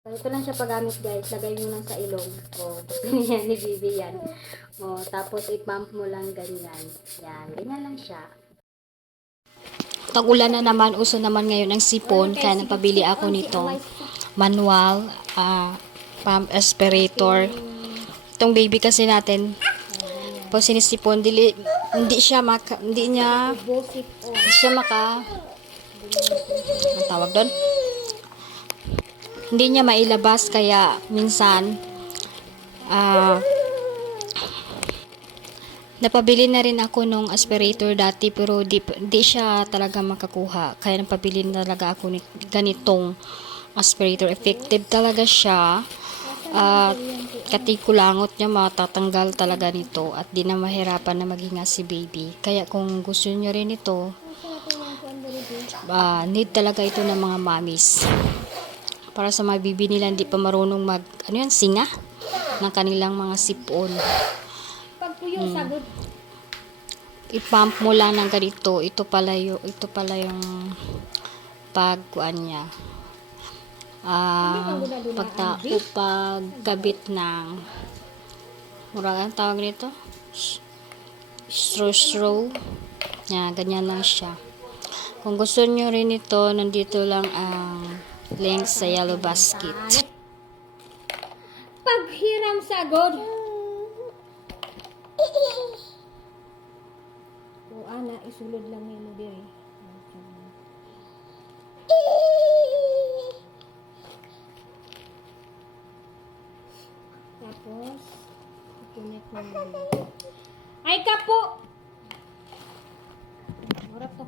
Ito lang siya paggamit guys. Lagay mo lang sa ilong. O, gusto niya ni Bibi yan. O, tapos i-pump mo lang ganyan. Yan, ganyan lang siya. Tag-ulan na naman, uso naman ngayon ang sipon, kaya napabili ako nitong manual pump aspirator. Itong baby kasi natin, pag sinisipon, hindi siya maka, hindi siya maka, ang tawag doon? Hindi niya mailabas, kaya minsan, napabili na rin ako nung aspirator dati, pero di siya talaga makakuha. Kaya napabili na talaga ako ni ganitong aspirator. Effective talaga siya. At katikulangot niya, matatanggal talaga nito. At di na mahirapan na maghinga si baby. Kaya kung gusto niyo rin ito, need talaga ito ng mga mommies. Para sa mga baby nila, hindi pa marunong singa ng kanilang mga sipon. I-pump mo lang ng ganito. Ito pala yung pagkuan niya. Pagkabit ng ang tawag nito? Straw. Yan, ganyan lang siya. Kung gusto nyo rin ito, nandito lang ang link sa Yellow Basket. Paghiram sagod. O ana, isulod lang niya mo diri. Tapos, ikunik mo muna. Ay, kapo! Mura to.